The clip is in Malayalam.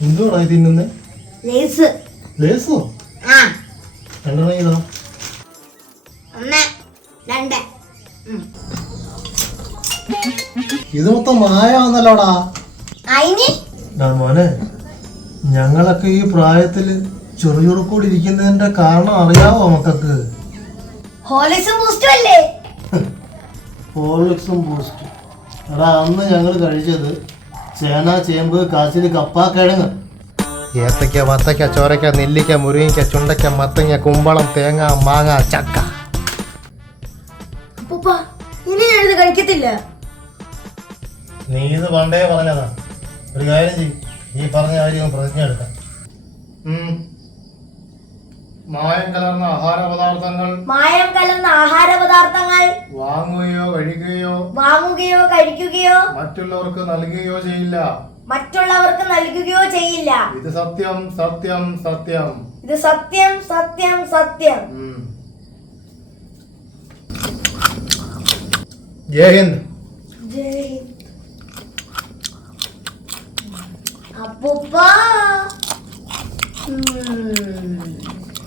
എന്തുവാടാ ഈ തിന്നുന്നേ ലേസ്. ലേസോ? ആ. രണ്ടെണ്ണം ഇതാ ഒന്ന് രണ്ട്. ഉം. ഇത് മൊത്തം മായാന്നല്ലോടാ. അയിന് ഡാ മോനെ ഞങ്ങളൊക്കെ ഈ പ്രായത്തിൽ ചെറുചുറുക്കൂടി ഇരിക്കുന്നതിന്റെ കാരണം അറിയാവോ മക്കൾക്ക് ഹോളിക്സും ബൂസ്റ്റും അല്ലേ? ബൂസ്റ്റും. എടാ അന്ന് ഞങ്ങൾ കഴിച്ചത് ചേന ചേമ്പ് കാച്ചിൽ കപ്പ കിഴങ്ങ്. ഏത്തക്ക വത്തക്ക ചോരക്ക നെല്ലിക്ക മുരിങ്ങയ്ക്ക ചുണ്ടക്ക മത്തങ്ങ കുമ്പളം തേങ്ങ മാങ്ങ ചക്ക. ഇനി ഞാനിത് കഴിക്കത്തില്ല. നീ ഇത് പണ്ടേ പറഞ്ഞതാ. ഒരു കാര്യം ചെയ്യും. ഈ പറഞ്ഞ കാര്യം പ്രതിജ്ഞ എടുക്കാം. മായം കലർന്ന ആഹാര പദാർത്ഥങ്ങൾ മായം കലർന്ന ആഹാര പദാർത്ഥങ്ങൾ വാങ്ങുകയോ കഴിക്കുകയോ വാങ്ങുകയോ കഴിക്കുകയോ മറ്റുള്ളവർക്ക് നൽകുകയോ ചെയ്യില്ല. മറ്റുള്ളവർക്ക് നൽകുകയോ ചെയ്യില്ല. ഇത് സത്യം സത്യം സത്യം. ഇത് സത്യം സത്യം സത്യം. ജയ ഹിന്ദ്. ജയ് ഹിന്ദ്. അപ്പൂപ്പ.